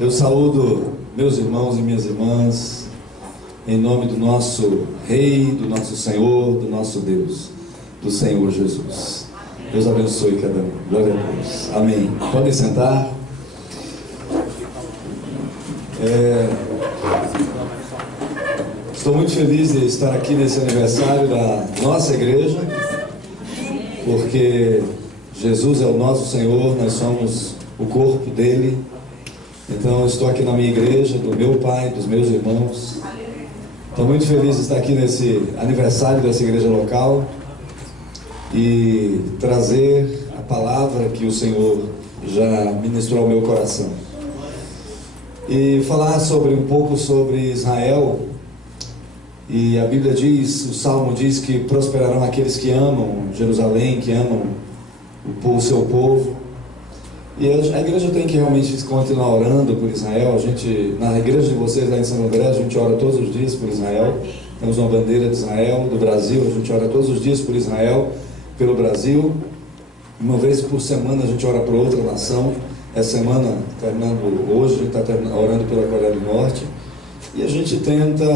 Eu saúdo meus irmãos e minhas irmãs em nome do nosso Rei, do nosso Senhor, do nosso Deus, do Senhor Jesus. Deus abençoe cada um. Glória a Deus. Amém. Podem sentar. Estou muito feliz de estar aqui nesse aniversário da nossa igreja, porque Jesus é o nosso Senhor, nós somos o corpo dele. Então, eu estou aqui na minha igreja, do meu pai, dos meus irmãos. Estou muito feliz de estar aqui nesse aniversário dessa igreja local e trazer a palavra que o Senhor já ministrou ao meu coração. E falar um pouco sobre Israel. E a Bíblia diz, o Salmo diz que prosperarão aqueles que amam Jerusalém, que amam o seu povo. E a igreja tem que realmente continuar orando por Israel. Na igreja de vocês lá em São André, a gente ora todos os dias por Israel. Temos uma bandeira de Israel, do Brasil, a gente ora todos os dias por Israel, pelo Brasil. Uma vez por semana a gente ora por outra nação. Essa semana, terminando hoje, a gente está orando pela Coreia do Norte. E a gente tenta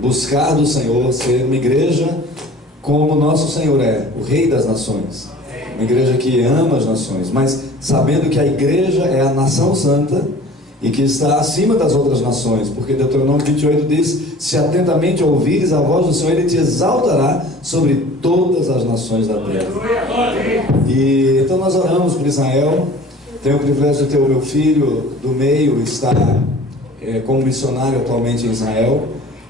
buscar do Senhor ser uma igreja como o nosso Senhor é, o Rei das Nações. Uma igreja que ama as nações, mas sabendo que a igreja é a nação santa e que está acima das outras nações, porque Deuteronômio 28 diz: se atentamente ouvires a voz do Senhor, Ele te exaltará sobre todas as nações da terra. E então nós oramos por Israel. Tenho o privilégio de ter o meu filho do meio, está como missionário atualmente em Israel.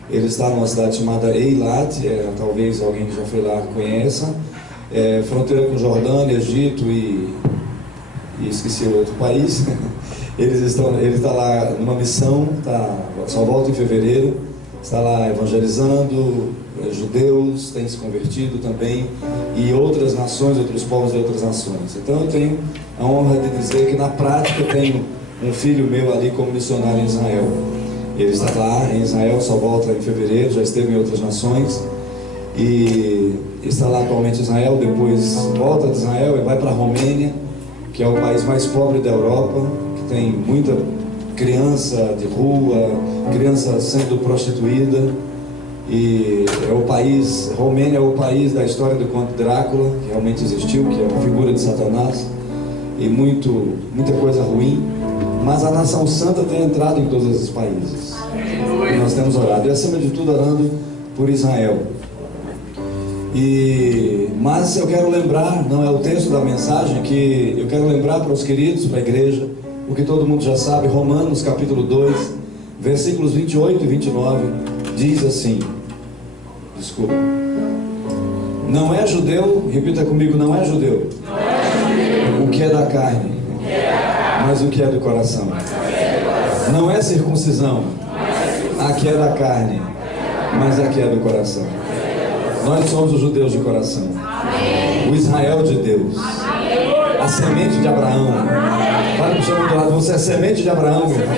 Ele está numa cidade chamada Eilat, talvez alguém que já foi lá conheça. Fronteira com Jordânia, Egito e esqueci o outro país. Ele está lá numa missão, só volta em fevereiro, está lá evangelizando judeus, tem se convertido também, e outras nações, outros povos de outras nações. Então eu tenho a honra de dizer que na prática eu tenho um filho meu ali como missionário em Israel. Ele está lá em Israel, só volta em fevereiro, já esteve em outras nações e está lá atualmente em Israel. Depois volta de Israel e vai para a Romênia, que é o país mais pobre da Europa, que tem muita criança de rua, criança sendo prostituída. E Romênia é o país da história do conde Drácula, que realmente existiu, que é uma figura de Satanás, e muita coisa ruim. Mas a nação santa tem entrado em todos esses países. E nós temos orado, e acima de tudo orando por Israel. Mas eu quero lembrar, não é o texto da mensagem, que eu quero lembrar para os queridos, para a igreja, o que todo mundo já sabe. Romanos capítulo 2, versículos 28 e 29, diz assim, não é judeu, repita comigo, não é judeu, o que é da carne, mas o que é do coração. Não é circuncisão, a que é da carne, mas a que é do coração. Nós somos os judeus de coração, o Israel de Deus, a semente de Abraão. Fala para o seu do lado, você é semente de Abraão, meu irmão.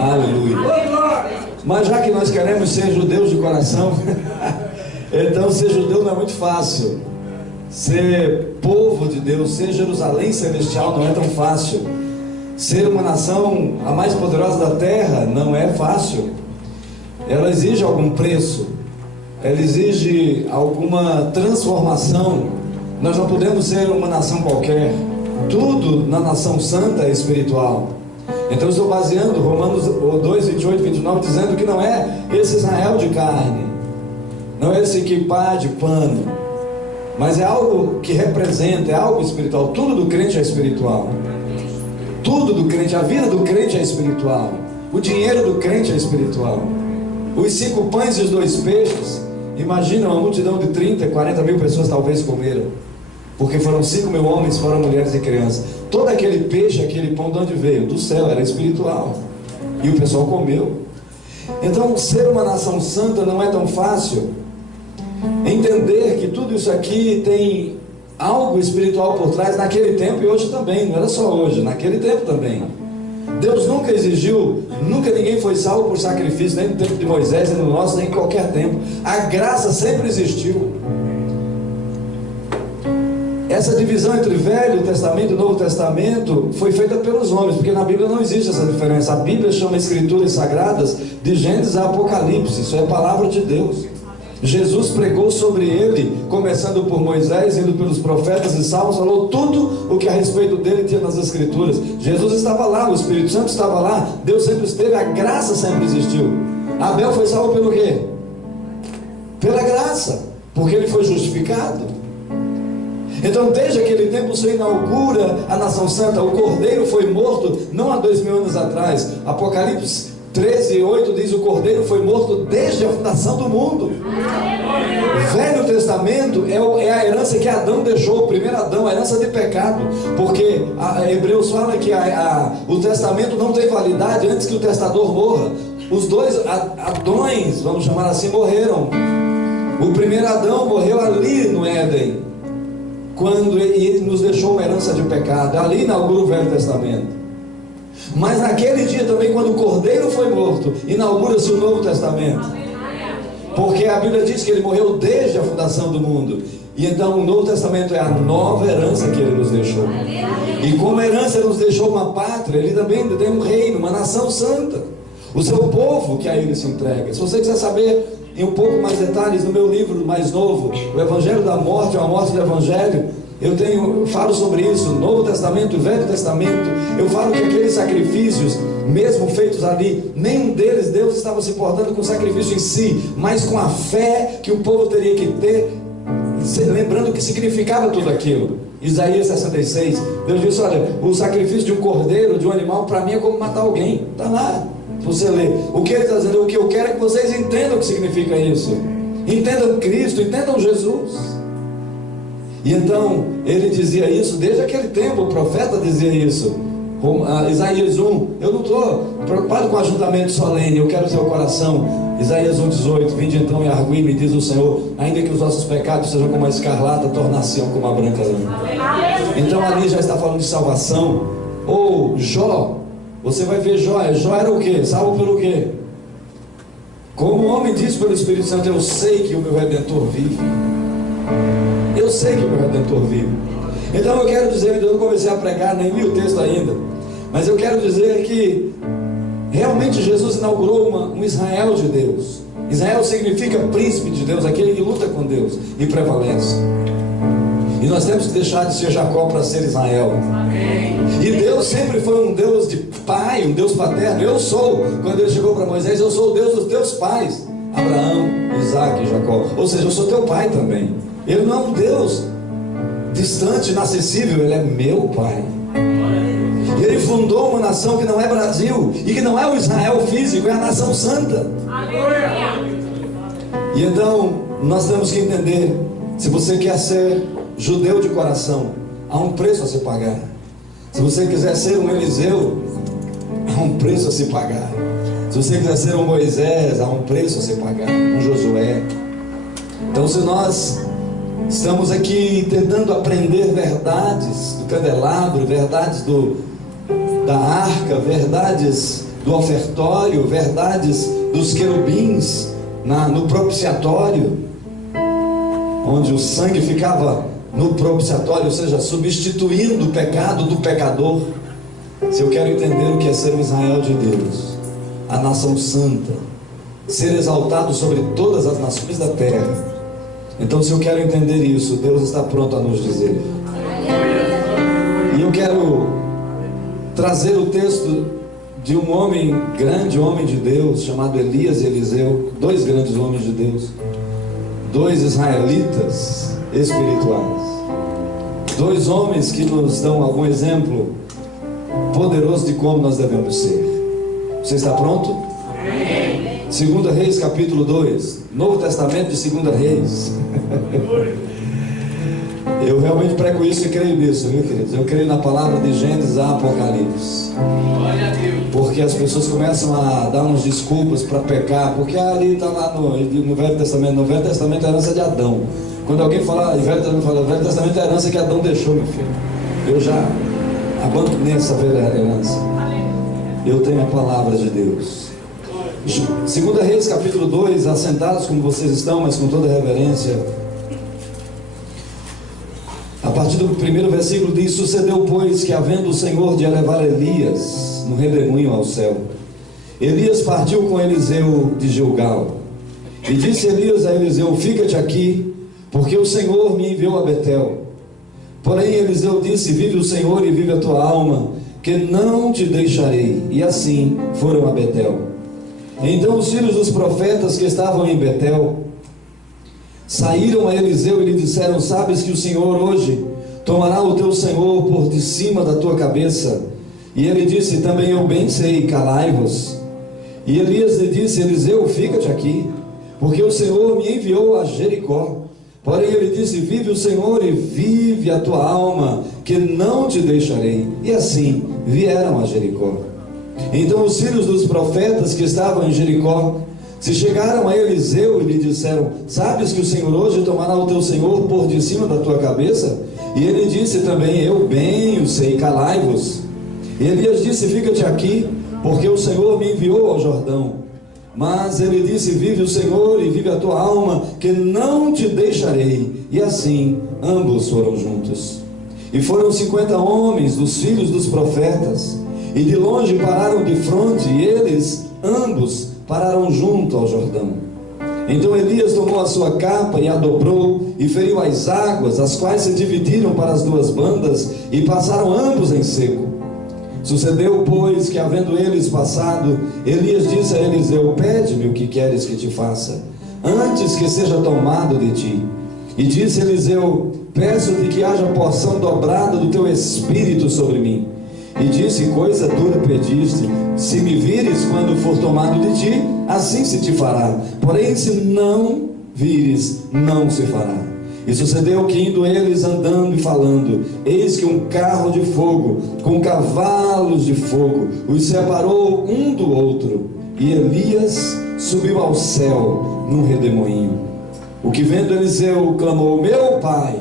Aleluia. Mas já que nós queremos ser judeus de coração, então ser judeu não é muito fácil. Ser povo de Deus, ser Jerusalém celestial não é tão fácil. Ser uma nação a mais poderosa da terra não é fácil. Ela exige algum preço, ela exige alguma transformação. Nós não podemos ser uma nação qualquer. Tudo na nação santa é espiritual. Então eu estou baseando Romanos 2, 28 e 29, dizendo que não é esse Israel de carne, não é esse equipar de pano, mas é algo que representa, é algo espiritual. Tudo do crente é espiritual. Tudo do crente, a vida do crente é espiritual. O dinheiro do crente é espiritual. Os 5 pães e os 2 peixes, imagina uma multidão de 30, 40 mil pessoas talvez comeram, porque foram 5 mil homens, foram mulheres e crianças. Todo aquele peixe, aquele pão, de onde veio? Do céu, era espiritual. E o pessoal comeu. Então, ser uma nação santa não é tão fácil. Entender que tudo isso aqui tem algo espiritual por trás, naquele tempo e hoje também. Não era só hoje, naquele tempo também. Deus nunca exigiu, nunca ninguém foi salvo por sacrifício, nem no tempo de Moisés, nem no nosso, nem em qualquer tempo. A graça sempre existiu. essa divisão entre Velho Testamento e Novo Testamento foi feita pelos homens, porque na Bíblia não existe essa diferença. A Bíblia chama Escrituras Sagradas de Gênesis a Apocalipse. Isso é a palavra de Deus. Jesus pregou sobre ele, começando por Moisés, indo pelos profetas e salmos, falou tudo o que a respeito dele tinha nas Escrituras. Jesus estava lá, o Espírito Santo estava lá, Deus sempre esteve, a graça sempre existiu. Abel foi salvo pelo quê? Pela graça, porque ele foi justificado. Então, desde aquele tempo, o Senhor inaugura a nação santa. O Cordeiro foi morto não há 2000 anos atrás. Apocalipse 13:8 diz: o Cordeiro foi morto desde a fundação do mundo. O Velho Testamento é a herança que Adão deixou, o primeiro Adão, a herança de pecado. Porque Hebreus fala que o testamento não tem validade antes que o testador morra. Os dois Adões, vamos chamar assim, morreram. O primeiro Adão morreu ali no Éden, quando ele nos deixou uma herança de pecado. Ali inaugura o Velho Testamento. Mas naquele dia também, quando o Cordeiro foi morto, inaugura-se o Novo Testamento. Porque a Bíblia diz que ele morreu desde a fundação do mundo. E então o Novo Testamento é a nova herança que ele nos deixou. E como herança ele nos deixou uma pátria, ele também tem um reino, uma nação santa, o seu povo que a ele se entrega. Se você quiser saber em um pouco mais detalhes, no meu livro mais novo, o Evangelho da Morte, ou a Morte do Evangelho, eu falo sobre isso, Novo Testamento e Velho Testamento. Eu falo que aqueles sacrifícios, mesmo feitos ali, nenhum deles Deus estava se portando com o sacrifício em si, mas com a fé que o povo teria que ter, lembrando o que significava tudo aquilo. Isaías 66, Deus disse: olha, o sacrifício de um cordeiro, de um animal, para mim é como matar alguém. Está lá, você lê. O que ele está dizendo? O que eu quero é que vocês entendam o que significa isso. Entendam Cristo, entendam Jesus. E então ele dizia isso desde aquele tempo, o profeta dizia isso. Isaías 1, eu não estou preocupado com o ajuntamento solene, eu quero seu coração. Isaías 1:18, vinde então e argui-me, diz o Senhor, ainda que os nossos pecados sejam como a escarlata, tornar-se-ão como a branca lã. Então ali já está falando de salvação. Ou Jó, você vai ver Jó era o quê? Salvo pelo quê? Como o homem diz pelo Espírito Santo: eu sei que o meu Redentor vive. Eu sei que o meu Redentor vive. Então eu quero dizer, eu não comecei a pregar, nem li o texto ainda, mas eu quero dizer que realmente Jesus inaugurou um Israel de Deus. Israel significa príncipe de Deus, aquele que luta com Deus e prevalece. E nós temos que deixar de ser Jacó para ser Israel. Amém. E Deus sempre foi um Deus de pai, um Deus paterno. Eu sou, quando ele chegou para Moisés, eu sou o Deus dos teus pais, Abraão, Isaac e Jacó. Ou seja, eu sou teu pai também. Ele não é um Deus distante, inacessível, ele é meu pai. E ele fundou uma nação que não é Brasil e que não é o Israel físico, é a nação santa. E então nós temos que entender: se você quer ser judeu de coração, há um preço a se pagar. Se você quiser ser um Eliseu, há um preço a se pagar. Se você quiser ser um Moisés, há um preço a se pagar, um Josué. Então, se nós estamos aqui tentando aprender verdades do candelabro, verdades da arca, verdades do ofertório, verdades dos querubins no propiciatório, onde o sangue ficava no propiciatório, ou seja, substituindo o pecado do pecador. Se eu quero entender o que é ser o Israel de Deus, a nação santa, ser exaltado sobre todas as nações da terra, então, se eu quero entender isso, Deus está pronto a nos dizer. E eu quero trazer o texto de um homem, grande homem de Deus, chamado Elias e Eliseu, dois grandes homens de Deus, dois israelitas espirituais, dois homens que nos dão algum exemplo poderoso de como nós devemos ser. Você está pronto? Amém. 2 Reis capítulo 2, Novo Testamento de 2 Reis. Eu realmente prego isso e creio nisso, viu, queridos? Eu creio na palavra de Gênesis a Apocalipse. Porque as pessoas começam a dar uns desculpas para pecar, porque ali está lá no Velho Testamento. No Velho Testamento é a herança de Adão. Quando alguém fala Velho Testamento, fala Velho Testamento é a herança que Adão deixou, meu filho. Eu já abandonei essa velha herança. Eu tenho a palavra de Deus. 2 Reis capítulo 2, assentados como vocês estão, mas com toda reverência. A partir do primeiro versículo diz: sucedeu, pois, que havendo o Senhor de elevar Elias no redemoinho ao céu, Elias partiu com Eliseu de Gilgal. E disse Elias a Eliseu: fica-te aqui, porque o Senhor me enviou a Betel. Porém Eliseu disse: vive o Senhor e vive a tua alma, que não te deixarei. E assim foram a Betel. Então os filhos dos profetas que estavam em Betel saíram a Eliseu e lhe disseram: sabes que o Senhor hoje tomará o teu Senhor por de cima da tua cabeça? E ele disse: também eu bem sei, calai-vos. E Elias lhe disse: Eliseu, fica-te aqui, porque o Senhor me enviou a Jericó. Porém ele disse: vive o Senhor e vive a tua alma, que não te deixarei. E assim vieram a Jericó. Então os filhos dos profetas que estavam em Jericó se chegaram a Eliseu e lhe disseram: sabes que o Senhor hoje tomará o teu Senhor por de cima da tua cabeça? E ele disse também: eu bem o sei, calai-vos. E Elias disse: fica-te aqui, porque o Senhor me enviou ao Jordão. Mas ele disse: vive o Senhor e vive a tua alma, que não te deixarei. E assim ambos foram juntos. E foram 50 homens dos filhos dos profetas, e de longe pararam de fronte, e eles ambos pararam junto ao Jordão. Então Elias tomou a sua capa e a dobrou, e feriu as águas, as quais se dividiram para as duas bandas, e passaram ambos em seco. Sucedeu, pois, que havendo eles passado, Elias disse a Eliseu: pede-me o que queres que te faça, antes que seja tomado de ti. E disse Eliseu: peço-te que haja porção dobrada do teu espírito sobre mim. E disse: coisa dura pediste, se me vires quando for tomado de ti, assim se te fará. Porém, se não vires, não se fará. E sucedeu que, indo eles andando e falando, eis que um carro de fogo, com cavalos de fogo, os separou um do outro. E Elias subiu ao céu num redemoinho. O que vendo Eliseu clamou: meu pai,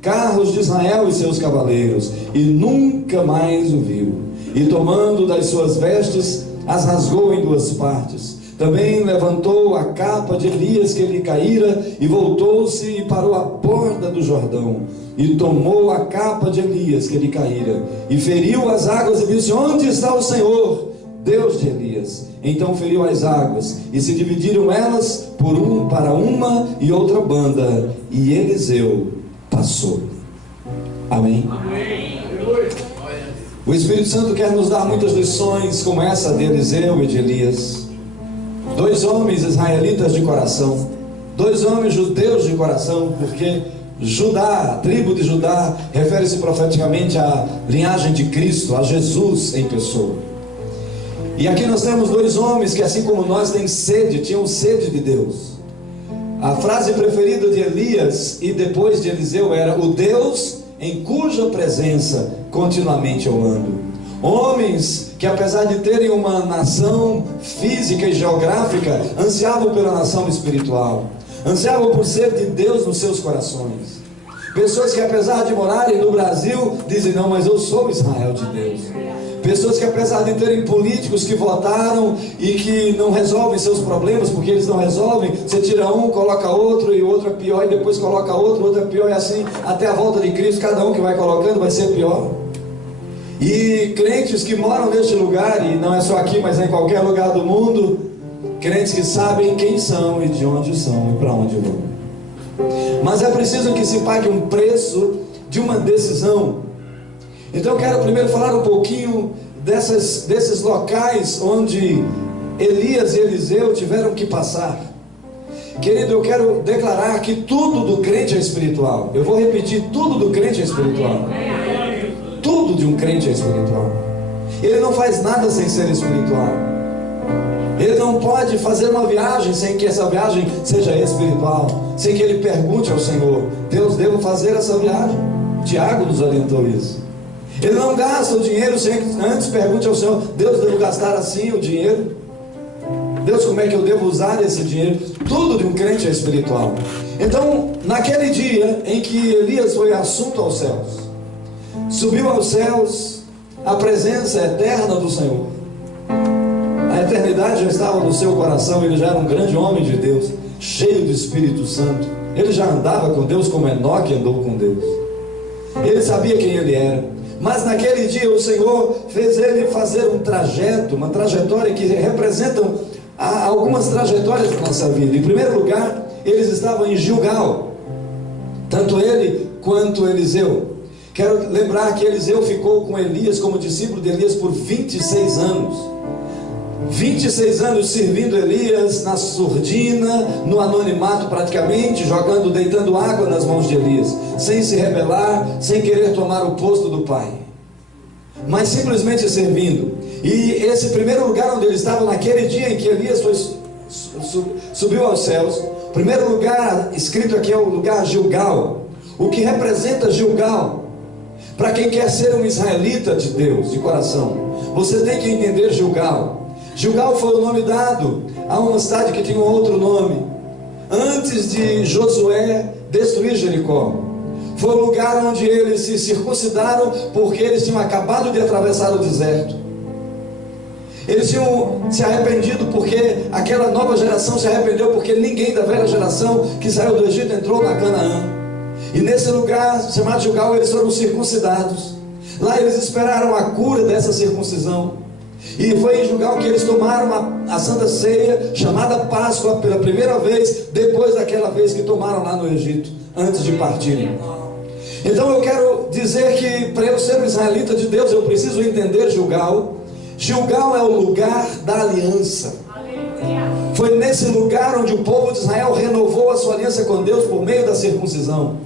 carros de Israel e seus cavaleiros. E nunca mais o viu. E tomando das suas vestes, as rasgou em duas partes. Também levantou a capa de Elias que lhe caíra, e voltou-se e parou à borda do Jordão, e tomou a capa de Elias que lhe caíra, e feriu as águas, e disse: onde está o Senhor, Deus de Elias? Então feriu as águas, e se dividiram elas para uma e outra banda, e Eliseu passou. Amém? Amém. O Espírito Santo quer nos dar muitas lições como essa de Eliseu e de Elias. Dois homens israelitas de coração, dois homens judeus de coração, porque Judá, a tribo de Judá, refere-se profeticamente à linhagem de Cristo, a Jesus em pessoa. E aqui nós temos dois homens que, assim como nós, tinham sede de Deus. A frase preferida de Elias e depois de Eliseu era: o Deus em cuja presença continuamente eu ando. Homens que, apesar de terem uma nação física e geográfica, ansiavam pela nação espiritual, ansiavam por ser de Deus nos seus corações. Pessoas que, apesar de morarem no Brasil, dizem: não, mas eu sou Israel de Deus. Pessoas que, apesar de terem políticos que votaram e que não resolvem seus problemas, porque eles não resolvem, você tira um, coloca outro, e o outro é pior, e depois coloca outro é pior, e assim até a volta de Cristo. Cada um que vai colocando vai ser pior. E crentes que moram neste lugar, e não é só aqui, mas é em qualquer lugar do mundo, crentes que sabem quem são e de onde são e para onde vão. Mas é preciso que se pague um preço de uma decisão. Então eu quero primeiro falar um pouquinho desses locais onde Elias e Eliseu tiveram que passar. Querido, eu quero declarar que tudo do crente é espiritual. Eu vou repetir: tudo do crente é espiritual. Tudo de um crente é espiritual. Ele não faz nada sem ser espiritual. Ele não pode fazer uma viagem sem que essa viagem seja espiritual, sem que ele pergunte ao Senhor: Deus, devo fazer essa viagem? Tiago nos orientou isso. Ele não gasta o dinheiro sem que antes pergunte ao Senhor: Deus, devo gastar assim o dinheiro? Deus, como é que eu devo usar esse dinheiro? Tudo de um crente é espiritual. Então, naquele dia em que Elias foi assunto aos céus, subiu aos céus, a presença eterna do Senhor, a eternidade já estava no seu coração. Ele já era um grande homem de Deus, cheio do Espírito Santo. Ele já andava com Deus como Enoque andou com Deus. Ele sabia quem ele era. Mas naquele dia o Senhor fez ele fazer um trajeto, uma trajetória que representam algumas trajetórias da nossa vida. Em primeiro lugar, eles estavam em Gilgal, tanto ele quanto Eliseu. Quero lembrar que Eliseu ficou com Elias como discípulo de Elias por 26 anos. 26 anos servindo Elias na surdina, no anonimato praticamente, jogando, deitando água nas mãos de Elias, sem se rebelar, sem querer tomar o posto do pai, mas simplesmente servindo. E esse primeiro lugar onde eles estavam naquele dia em que Elias subiu aos céus, o primeiro lugar escrito aqui é o lugar Gilgal. O que representa Gilgal? Para quem quer ser um israelita de Deus, de coração, você tem que entender Gilgal. Gilgal foi o nome dado a uma cidade que tinha um outro nome, antes de Josué destruir Jericó. Foi o lugar onde eles se circuncidaram, porque eles tinham acabado de atravessar o deserto. Eles tinham se arrependido, porque aquela nova geração se arrependeu, porque ninguém da velha geração que saiu do Egito entrou na Canaã. E nesse lugar chamado Gilgal eles foram circuncidados. Lá eles esperaram a cura dessa circuncisão. E foi em Gilgal que eles tomaram a Santa Ceia, chamada Páscoa, pela primeira vez, depois daquela vez que tomaram lá no Egito, antes de partirem. Então eu quero dizer que para eu ser um israelita de Deus, eu preciso entender Gilgal. Gilgal é o lugar da aliança. Foi nesse lugar onde o povo de Israel renovou a sua aliança com Deus por meio da circuncisão.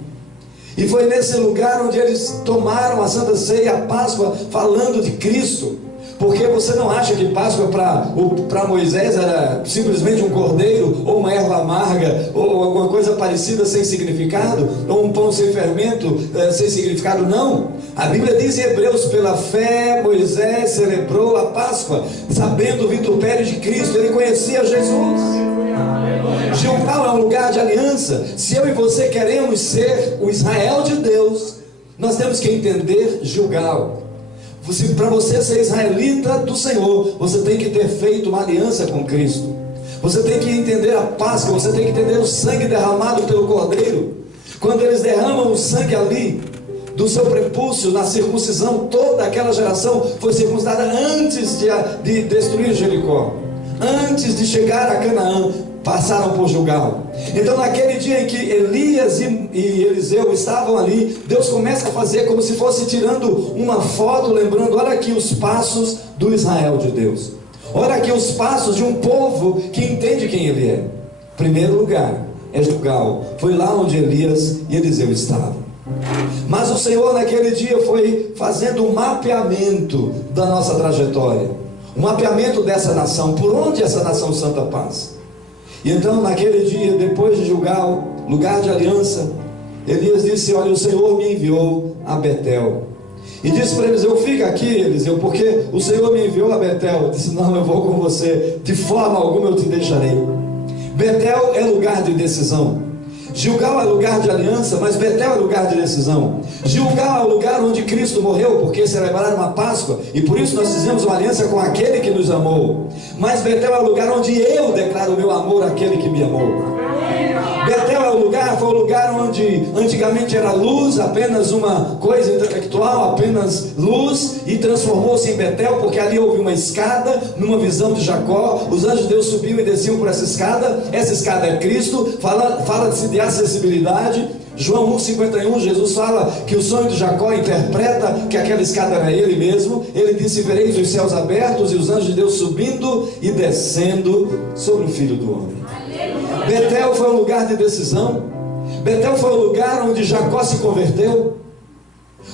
E foi nesse lugar onde eles tomaram a Santa Ceia, a Páscoa, falando de Cristo. Porque você não acha que Páscoa para Moisés era simplesmente um cordeiro, ou uma erva amarga, ou alguma coisa parecida sem significado, ou um pão sem fermento, sem significado? Não. A Bíblia diz em Hebreus: pela fé Moisés celebrou a Páscoa, sabendo o vitupério de Cristo. Ele conhecia Jesus. Gilgal é um lugar de aliança. Se eu e você queremos ser o Israel de Deus, nós temos que entender Gilgal. Para você ser israelita do Senhor, você tem que ter feito uma aliança com Cristo. Você tem que entender a Páscoa, você tem que entender o sangue derramado pelo Cordeiro. Quando eles derramam o sangue ali, do seu prepúcio, na circuncisão, toda aquela geração foi circuncidada antes de destruir Jericó, antes de chegar a Canaã. Passaram por Gilgal. Então naquele dia em que Elias e Eliseu estavam ali, Deus começa a fazer como se fosse tirando uma foto, lembrando: olha aqui os passos do Israel de Deus, olha aqui os passos de um povo que entende quem ele é. Primeiro lugar é Gilgal. Foi lá onde Elias e Eliseu estavam. Mas o Senhor naquele dia foi fazendo um mapeamento da nossa trajetória, um mapeamento dessa nação, por onde essa nação santa passa. E então naquele dia, depois de Gilgal, lugar de aliança, Elias disse: olha, o Senhor me enviou a Betel. E disse para Eliseu: fica aqui, Eliseu, porque o Senhor me enviou a Betel. Eu disse: não, eu vou com você, de forma alguma eu te deixarei. Betel é lugar de decisão. Gilgal é lugar de aliança, mas Betel é lugar de decisão. Gilgal é o lugar onde Cristo morreu, porque celebraram uma Páscoa, e por isso nós fizemos uma aliança com aquele que nos amou. Mas Betel é o lugar onde eu declaro o meu amor àquele que me amou. Betel é o lugar, foi o lugar onde antigamente era luz, apenas uma coisa intelectual, apenas luz, e transformou-se em Betel, porque ali houve uma escada, numa visão de Jacó. Os anjos de Deus subiam e desciam por essa escada é Cristo. Fala-se de acessibilidade. João 1,51, Jesus fala que o sonho de Jacó interpreta que aquela escada era ele mesmo. Ele disse: vereis os céus abertos e os anjos de Deus subindo e descendo sobre o Filho do Homem. Betel foi um lugar de decisão. Betel foi o lugar onde Jacó se converteu,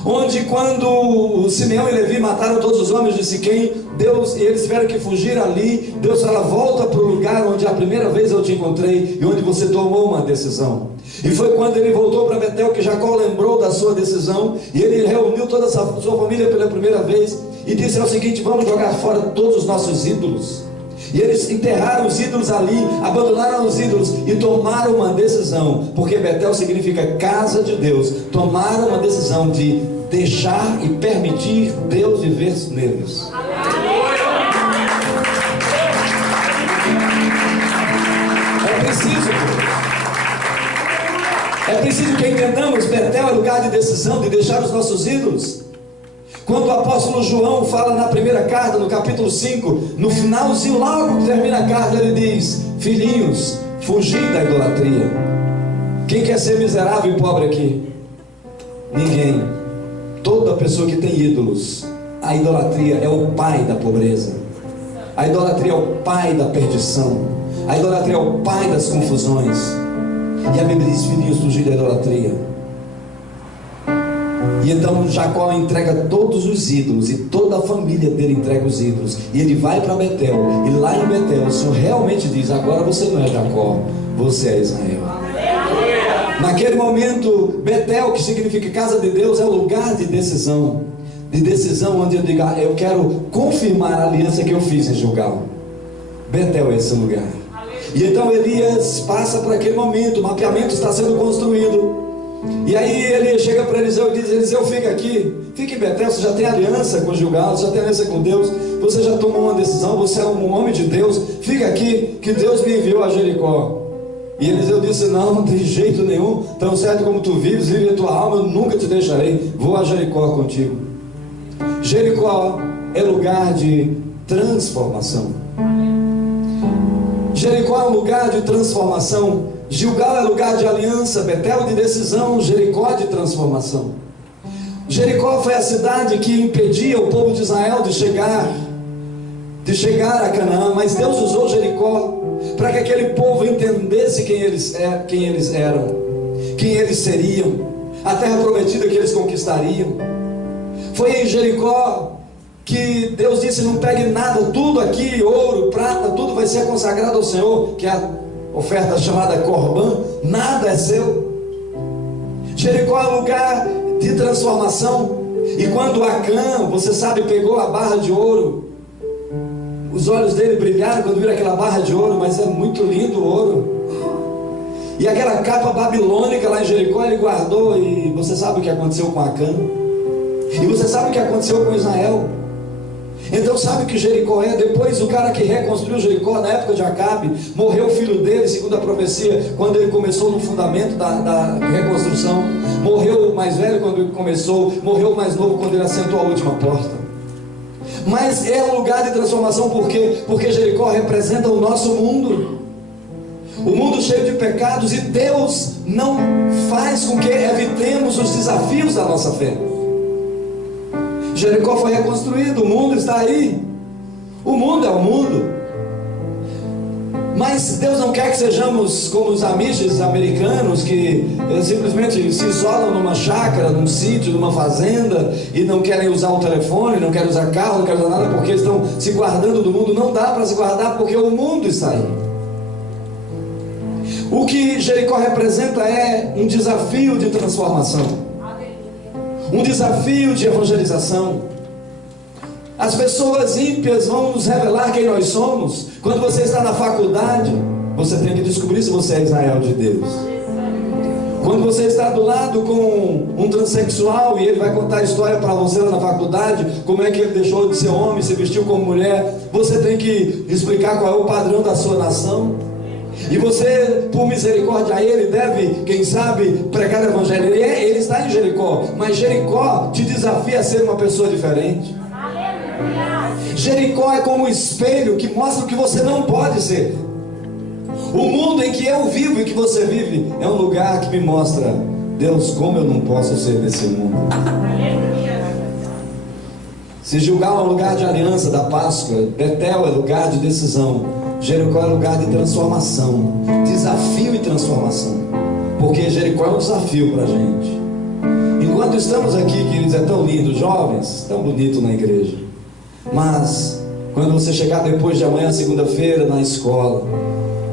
onde quando Simeão e Levi mataram todos os homens de Siquém, Deus, e eles tiveram que fugir ali, Deus fala: volta para o lugar onde a primeira vez eu te encontrei e onde você tomou uma decisão. E foi quando ele voltou para Betel que Jacó lembrou da sua decisão, e ele reuniu toda a sua família pela primeira vez e disse: é o seguinte, vamos jogar fora todos os nossos ídolos. E eles enterraram os ídolos ali, abandonaram os ídolos e tomaram uma decisão, porque Betel significa casa de Deus. Tomaram uma decisão de deixar e permitir Deus viver neles. É preciso que entendamos, Betel é lugar de decisão, de deixar os nossos ídolos. Quando o apóstolo João fala na primeira carta, no capítulo 5, no finalzinho, logo que termina a carta, ele diz: filhinhos, fugi da idolatria. Quem quer ser miserável e pobre aqui? Ninguém. Toda pessoa que tem ídolos, a idolatria é o pai da pobreza, a idolatria é o pai da perdição, a idolatria é o pai das confusões. E a Bíblia diz: filhinhos, fugir da idolatria. E então Jacó entrega todos os ídolos, e toda a família dele entrega os ídolos, e ele vai para Betel, e lá em Betel o Senhor realmente diz: agora você não é Jacó, você é Israel. Naquele momento, Betel, que significa casa de Deus, é o lugar de decisão onde eu digo: eu quero confirmar a aliança que eu fiz em Gilgal. Betel é esse lugar. E então Elias passa por aquele momento, o mapeamento está sendo construído. E aí ele chega para Eliseu e diz: Eliseu, fica aqui, fica em Betel, você já tem aliança com Gilgal, você já tem aliança com Deus, você já tomou uma decisão, você é um homem de Deus, fica aqui, que Deus me enviou a Jericó. E Eliseu disse: não, de jeito nenhum, tão certo como tu vives, vive a tua alma, eu nunca te deixarei, vou a Jericó contigo. Jericó é lugar de transformação. Jericó é um lugar de transformação. Gilgal é lugar de aliança, Betel de decisão, Jericó de transformação. Jericó foi a cidade que impedia o povo de Israel de chegar a Canaã, mas Deus usou Jericó para que aquele povo entendesse quem eles eram, quem eles seriam, a terra prometida que eles conquistariam. Foi em Jericó que Deus disse: não pegue nada, tudo aqui, ouro, prata, tudo vai ser consagrado ao Senhor, que é a oferta chamada Corban, nada é seu. Jericó é lugar de transformação. E quando Acã, você sabe, pegou a barra de ouro, os olhos dele brilharam quando viram aquela barra de ouro, mas é muito lindo o ouro. E aquela capa babilônica lá em Jericó ele guardou, e você sabe o que aconteceu com Acã, e você sabe o que aconteceu com Israel. Então sabe o que Jericó é? Depois o cara que reconstruiu Jericó na época de Acabe, morreu o filho dele, segundo a profecia, quando ele começou no fundamento da reconstrução. Morreu o mais velho quando ele começou, morreu o mais novo quando ele assentou a última porta. Mas é um lugar de transformação, por quê? Porque Jericó representa o nosso mundo, o mundo cheio de pecados, e Deus não faz com que evitemos os desafios da nossa fé. Jericó foi reconstruído, o mundo está aí, o mundo é o mundo, mas Deus não quer que sejamos como os amishes americanos, que simplesmente se isolam numa chácara, num sítio, numa fazenda, e não querem usar o telefone, não querem usar carro, não querem usar nada, porque estão se guardando do mundo. Não dá para se guardar, porque o mundo está aí. O que Jericó representa é um desafio de transformação, um desafio de evangelização. As pessoas ímpias vão nos revelar quem nós somos. Quando você está na faculdade, você tem que descobrir se você é Israel de Deus. Quando você está do lado com um transexual e ele vai contar a história para você lá na faculdade, como é que ele deixou de ser homem, se vestiu como mulher, você tem que explicar qual é o padrão da sua nação. E você, por misericórdia a ele, deve, quem sabe, pregar o evangelho. Ele está em Jericó, mas Jericó te desafia a ser uma pessoa diferente. Jericó é como um espelho que mostra o que você não pode ser. O mundo em que eu vivo e que você vive é um lugar que me mostra: Deus, como eu não posso ser desse mundo. Se Gilgal é um lugar de aliança, da Páscoa, Betel é lugar de decisão, Jericó é lugar de transformação, desafio e transformação, porque Jericó é um desafio para a gente. Enquanto estamos aqui, queridos, é tão lindo, jovens, tão bonito na igreja, mas quando você chegar depois de amanhã, segunda-feira, na escola,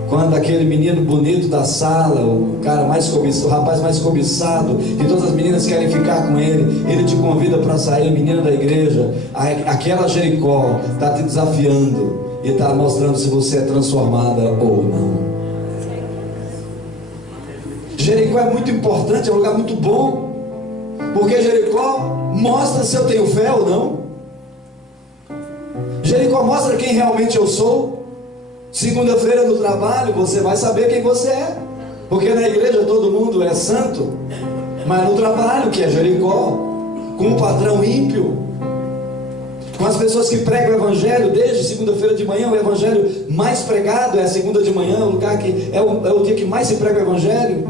quando aquele menino bonito da sala, o cara mais cobiçado, o rapaz mais cobiçado, que todas as meninas querem ficar com ele, ele te convida para sair, menina da igreja, aquela Jericó está te desafiando e está mostrando se você é transformada ou não. Jericó é muito importante, é um lugar muito bom, porque Jericó mostra se eu tenho fé ou não. Jericó mostra quem realmente eu sou. Segunda-feira no trabalho, você vai saber quem você é. Porque na igreja todo mundo é santo, mas no trabalho, que é Jericó, com um patrão ímpio, com as pessoas que pregam o evangelho desde segunda-feira de manhã, o evangelho mais pregado é a segunda de manhã, o lugar que é o dia que mais se prega o evangelho.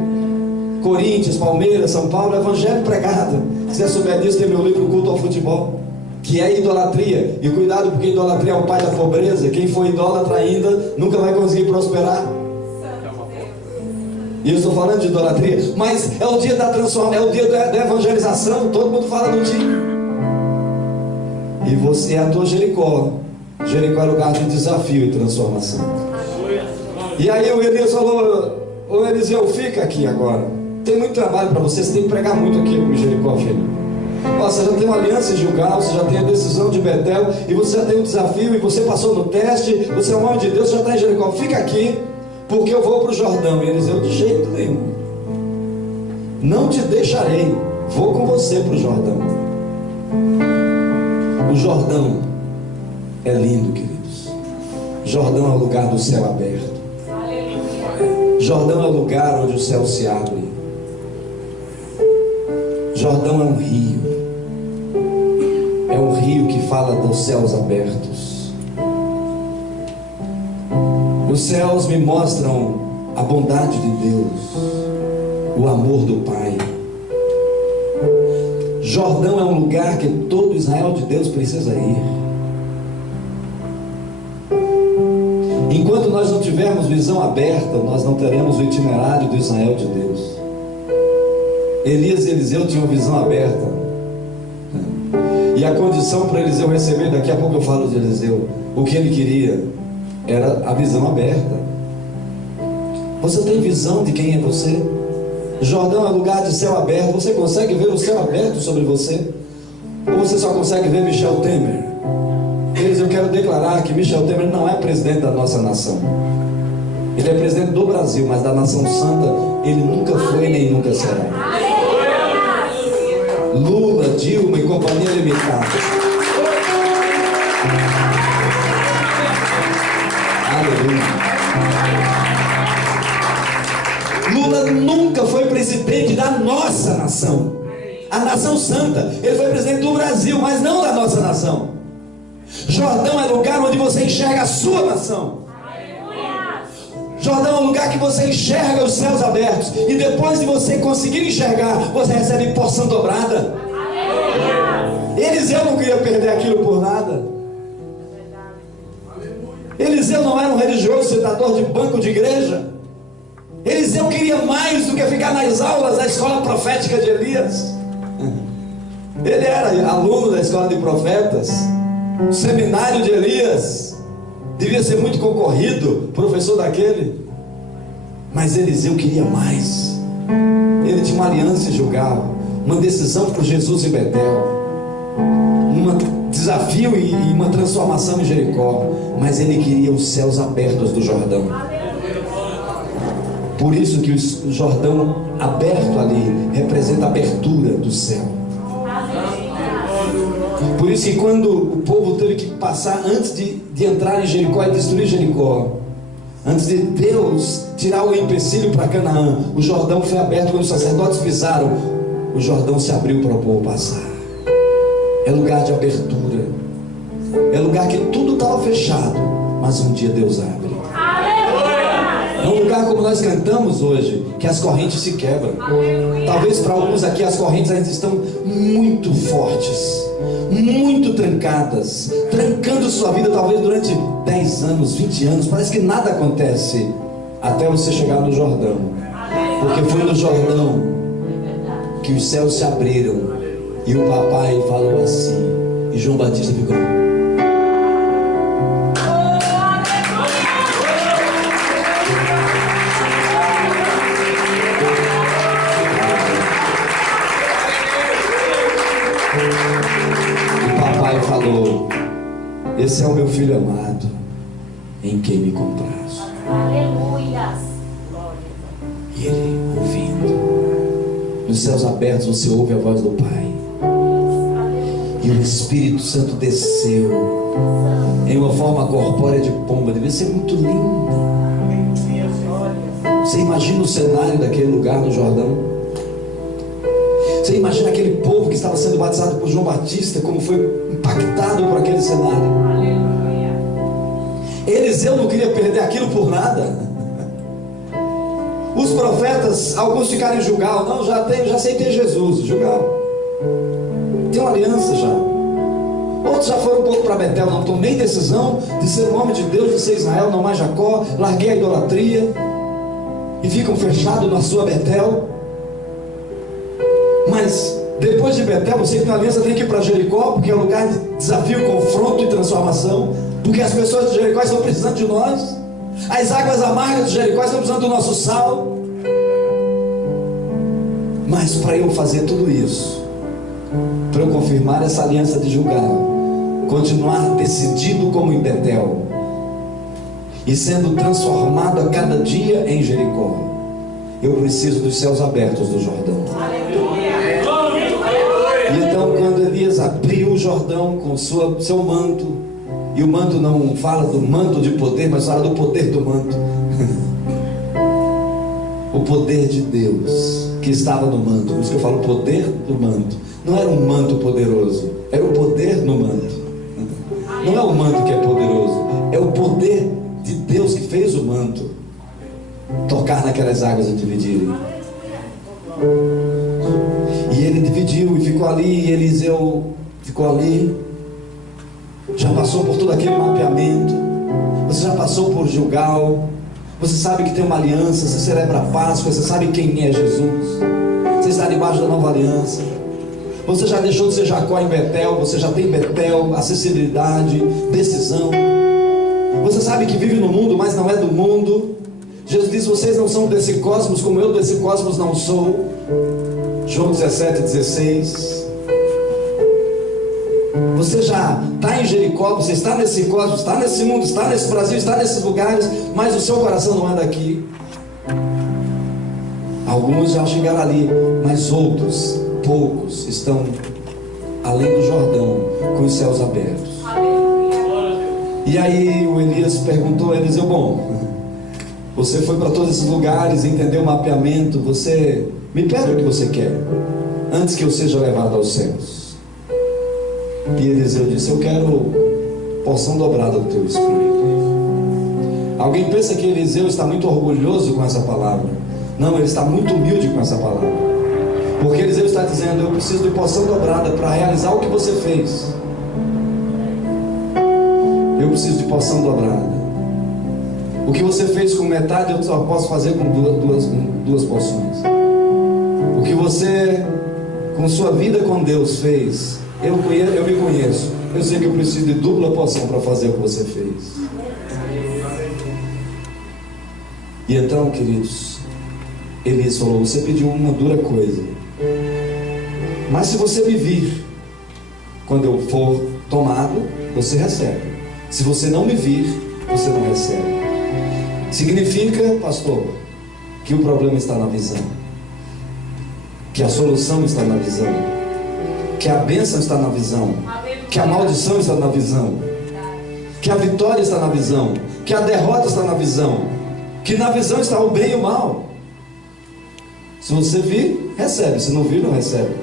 Corinthians, Palmeiras, São Paulo, evangelho pregado. Se você souber disso, tem meu livro Culto ao Futebol, que é idolatria. E cuidado, porque idolatria é o pai da pobreza. Quem for idólatra ainda nunca vai conseguir prosperar. E eu estou falando de idolatria, mas é o dia da transformação, é o dia da evangelização. Todo mundo fala do dia. E você é a tua Jericó. Jericó é lugar de desafio e transformação. E aí o Elias falou: ô Eliseu, fica aqui agora. Tem muito trabalho para você tem que pregar muito aqui com Jericó, filho. Você já tem uma aliança em Gilgal, você já tem a decisão de Betel, e você já tem um desafio, e você passou no teste, você é um homem de Deus, já está em Jericó. Fica aqui, porque eu vou para o Jordão. E Eliseu: de jeito nenhum, não te deixarei, vou com você para o Jordão. O Jordão é lindo, queridos. Jordão é o lugar do céu aberto. Jordão é o lugar onde o céu se abre. Jordão é um rio. É um rio que fala dos céus abertos. Os céus me mostram a bondade de Deus, o amor do Pai. Jordão é um lugar que todo Israel de Deus precisa ir. Enquanto nós não tivermos visão aberta, nós não teremos o itinerário do Israel de Deus. Elias e Eliseu tinham visão aberta. E a condição para Eliseu receber, daqui a pouco eu falo de Eliseu, o que ele queria era a visão aberta. Você tem visão de quem é você? Jordão é lugar de céu aberto. Você consegue ver o céu aberto sobre você? Ou você só consegue ver Michel Temer? Eu quero declarar que Michel Temer não é presidente da nossa nação. Ele é presidente do Brasil, mas da nação santa ele nunca foi nem nunca será. Lula, Dilma e companhia limitada. Aleluia. Lula nunca foi presidente da nossa nação, a nação santa. Ele foi presidente do Brasil, mas não da nossa nação. Jordão é lugar onde você enxerga a sua nação. Jordão é um lugar que você enxerga os céus abertos, e depois de você conseguir enxergar, você recebe porção dobrada. Eliseu não queria perder aquilo por nada. Eliseu não era um religioso sentador de banco de igreja. Eliseu queria mais do que ficar nas aulas da escola profética de Elias. Ele era aluno da escola de profetas. O seminário de Elias devia ser muito concorrido, professor daquele. Mas Eliseu queria mais. Ele tinha uma aliança em Gilgal, uma decisão por Jesus em Betel, um desafio e uma transformação em Jericó. Mas ele queria os céus abertos do Jordão. Por isso que o Jordão aberto ali representa a abertura do céu. Por isso que quando o povo teve que passar, antes de entrar em Jericó e destruir Jericó, antes de Deus tirar o empecilho para Canaã, o Jordão foi aberto. Quando os sacerdotes pisaram, o Jordão se abriu para o povo passar. É lugar de abertura. É lugar que tudo estava fechado, mas um dia Deus abre. É um lugar como nós cantamos hoje, que as correntes se quebram. Talvez para alguns aqui as correntes ainda estão muito fortes, muito trancadas, trancando sua vida talvez durante 10 anos, 20 anos. Parece que nada acontece até você chegar no Jordão. Porque foi no Jordão que os céus se abriram e o papai falou assim, e João Batista ficou: falou: esse é o meu filho amado, em quem me comprazo. Aleluia. E ele ouvindo, nos céus abertos você ouve a voz do Pai. E o Espírito Santo desceu em uma forma corpórea de pomba. Devia ser muito lindo. Você Você imagina o cenário daquele lugar no Jordão? Você imagina aquele povo que estava sendo batizado por João Batista, como foi impactado por aquele cenário? Eliseu não queria perder aquilo por nada. Os profetas, alguns ficaram em Gilgal. Não, já aceitei Jesus, Gilgal. Tem uma aliança já. Outros já foram um pouco para Betel. Não tomei decisão de ser um homem de Deus, de ser Israel, não mais Jacó. Larguei a idolatria. E ficam fechados na sua Betel. Mas depois de Betel, você que tem uma aliança tem que ir para Jericó, porque é um lugar de desafio, confronto e transformação. Porque as pessoas de Jericó estão precisando de nós. As águas amargas de Jericó estão precisando do nosso sal. Mas para eu fazer tudo isso, para eu confirmar essa aliança de Gilgal, continuar decidido como em Betel e sendo transformado a cada dia em Jericó, eu preciso dos céus abertos do Jordão. E então, quando Elias abriu o Jordão com seu manto, e o manto não fala do manto de poder, mas fala do poder do manto. O poder de Deus que estava no manto. Por isso que eu falo poder do manto. Não era um manto poderoso, era o poder no manto. Não é o manto que é poderoso, é o poder de Deus que fez o manto tocar naquelas águas e dividirem. E ele dividiu e ficou ali, e Eliseu ficou ali. Já passou por todo aquele mapeamento. Você já passou por Gilgal. Você sabe que tem uma aliança. Você celebra a Páscoa. Você sabe quem é Jesus. Você está debaixo da nova aliança. Você já deixou de ser Jacó em Betel. Você já tem Betel, acessibilidade, decisão. Você sabe que vive no mundo, mas não é do mundo. Jesus diz: vocês não são desse cosmos, como eu desse cosmos não sou. João 17:16. Você já está em Jericó, você está nesse cosmos, está nesse mundo, está nesse Brasil, está nesses lugares, mas o seu coração não é daqui. Alguns já chegaram ali, mas outros, poucos, estão além do Jordão, com os céus abertos. E aí o Elias perguntou a Eliseu: bom, você foi para todos esses lugares, entendeu o mapeamento, você me pede o que você quer, antes que eu seja levado aos céus. E Eliseu disse: eu quero porção dobrada do teu espírito. Alguém pensa que Eliseu está muito orgulhoso com essa palavra? Não, ele está muito humilde com essa palavra. Porque Eliseu está dizendo: eu preciso de porção dobrada para realizar o que você fez. Eu preciso de porção dobrada. O que você fez com metade, eu só posso fazer com duas porções. O que você, com sua vida com Deus, fez, eu me conheço. Eu sei que eu preciso de dupla porção para fazer o que você fez. E então, queridos, Elias falou: você pediu uma dura coisa, mas se você me vir, quando eu for tomado, você recebe. Se você não me vir, você não recebe. Significa, pastor, que o problema está na visão, que a solução está na visão, que a bênção está na visão, que a maldição está na visão, que a vitória está na visão, que a derrota está na visão, que na visão está o bem e o mal. Se você vir, recebe. Se não vir, não recebe.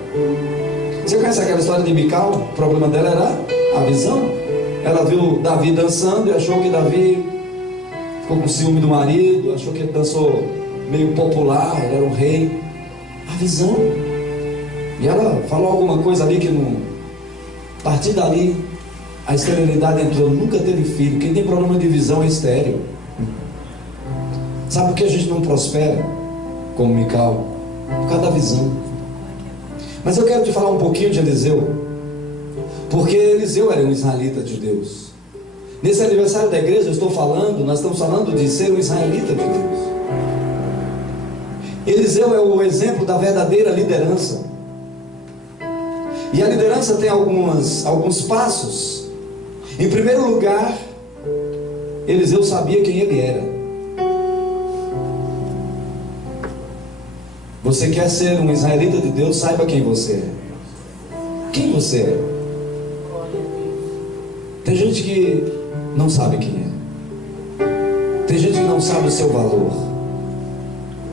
Você conhece aquela história de Mical? O problema dela era a visão. Ela viu Davi dançando e achou que Davi ficou com ciúme do marido, achou que ele dançou meio popular, ele era um rei. A visão. E ela falou alguma coisa ali que não... A partir dali, a esterilidade entrou. Nunca teve filho. Quem tem problema de visão é estéril. Sabe por que a gente não prospera como Mical? Por causa da visão. Mas eu quero te falar um pouquinho de Eliseu, porque Eliseu era um israelita de Deus. Nesse aniversário da igreja nós estamos falando de ser um israelita de Deus. Eliseu é o exemplo da verdadeira liderança. E a liderança tem alguns passos. Em primeiro lugar, Eliseu sabia quem ele era. Você quer ser um israelita de Deus? Saiba quem você é. Quem você é? Tem gente que não sabe quem é. Tem gente que não sabe o seu valor.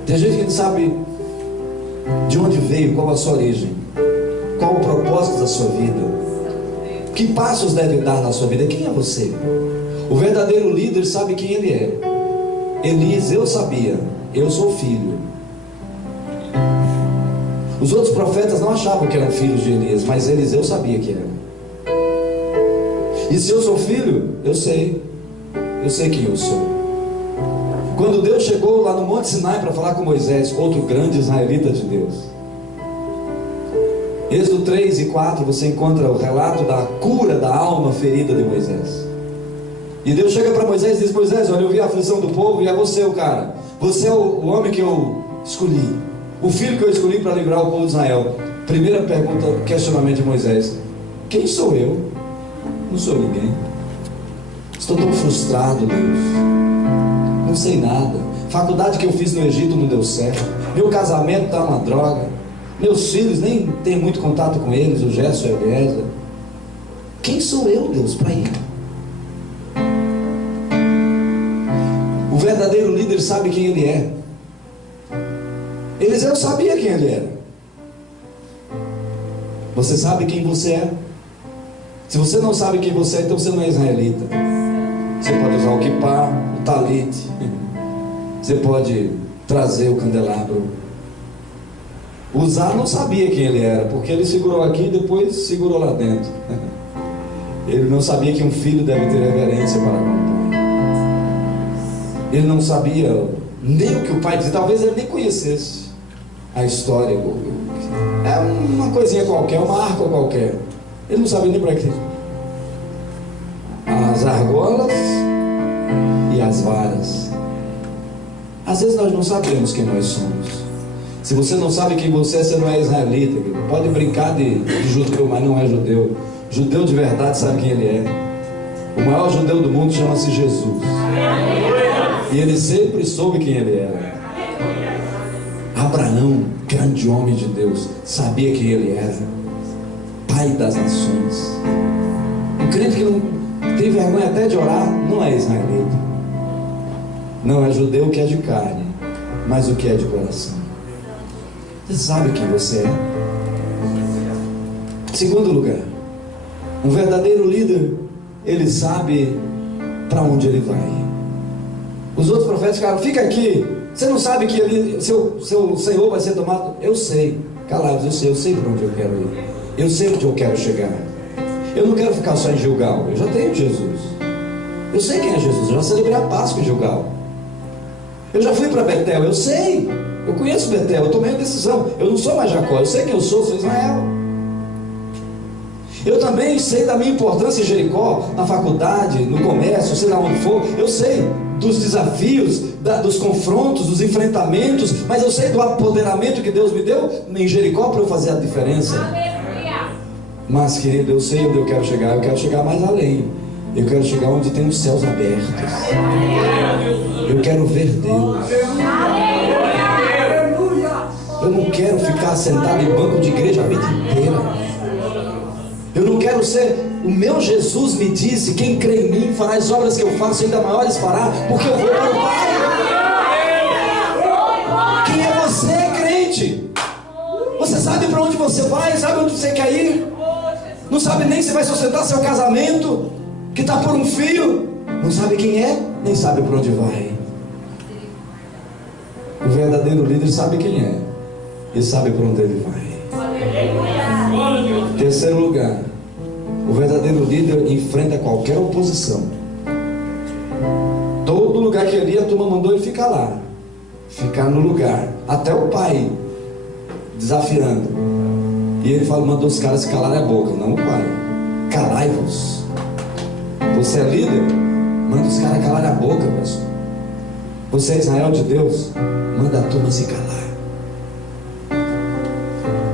Tem gente que não sabe de onde veio, qual a sua origem, qual o propósito da sua vida, que passos deve dar na sua vida. Quem é você? O verdadeiro líder sabe quem ele é. Elias, eu sabia, eu sou filho. Os outros profetas não achavam que eram filhos de Elias, mas Eliseu sabia que era. E se eu sou filho, eu sei quem eu sou. Quando Deus chegou lá no Monte Sinai para falar com Moisés, outro grande israelita de Deus, Êxodo 3 e 4, você encontra o relato da cura da alma ferida de Moisés. E Deus chega para Moisés e diz: Moisés, olha, eu vi a aflição do povo e é você o cara. Você é o homem que eu escolhi, o filho que eu escolhi para livrar o povo de Israel. Primeira pergunta, questionamento de Moisés: quem sou eu? Não sou ninguém. Estou tão frustrado, Deus. Não sei nada. Faculdade que eu fiz no Egito não deu certo. Meu casamento está uma droga. Meus filhos, nem tenho muito contato com eles, o Gerson e a Eliezer. Quem sou eu, Deus, para ir? O verdadeiro líder sabe quem ele é. Eliseu sabia quem ele era. Você sabe quem você é? Se você não sabe quem você é, então você não é israelita. Você pode usar o kippá, o talite, você pode trazer o candelabro. Uzá não sabia quem ele era, porque ele segurou aqui e depois segurou lá dentro. Ele não sabia que um filho deve ter reverência para com o pai. Ele não sabia nem o que o pai dizia, talvez ele nem conhecesse a história. É uma coisinha qualquer, uma arca qualquer. Ele não sabia nem para quê. As argolas e as varas. Às vezes nós não sabemos quem nós somos. Se você não sabe quem você é, você não é israelita. Pode brincar de judeu, mas não é judeu. Judeu de verdade sabe quem ele é. O maior judeu do mundo chama-se Jesus. E ele sempre soube quem ele era. Abraão, grande homem de Deus, sabia quem ele era. Pai das nações. Um crente que não tem vergonha até de orar, não é israelita. Não é judeu que é de carne, mas o que é de coração. Você sabe quem você é. Segundo lugar, um verdadeiro líder, ele sabe para onde ele vai. Os outros profetas ficaram: fica aqui, você não sabe que ele, seu Senhor vai ser tomado? Eu sei, calados, eu sei para onde eu quero ir. Eu sei onde eu quero chegar. Eu não quero ficar só em Gilgal, eu já tenho Jesus. Eu sei quem é Jesus, eu já celebrei a Páscoa em Gilgal. Eu já fui para Betel, eu sei. Eu conheço Betel, eu tomei a decisão. Eu não sou mais Jacó, eu sei quem eu sou Israel. Eu também sei da minha importância em Jericó, na faculdade, no comércio, sei lá onde for. Eu sei dos desafios, dos confrontos, dos enfrentamentos, mas eu sei do apoderamento que Deus me deu em Jericó para eu fazer a diferença. Mas, querido, eu sei onde eu quero chegar. Eu quero chegar mais além. Eu quero chegar onde tem os céus abertos. Eu quero ver Deus. Eu não quero ficar sentado em banco de igreja a vida inteira. Eu não quero ser... O meu Jesus me disse: quem crê em mim fará as obras que eu faço, ainda maiores fará, porque eu vou para o Pai. Quem é você, crente? Você sabe para onde você vai? Sabe onde você quer ir? Não sabe nem se vai sustentar seu casamento, que está por um fio. Não sabe quem é, nem sabe para onde vai. O verdadeiro líder sabe quem é e sabe para onde ele vai. Terceiro lugar, o verdadeiro líder enfrenta qualquer oposição. Todo lugar que ele ia, a turma mandou ele ficar lá, ficar no lugar. Até o pai desafiando. E ele mandou os caras calarem a boca. Não o pai. Calai-vos. Você é líder? Manda os caras calarem a boca, pessoal. Você é Israel de Deus? Manda a turma se calar.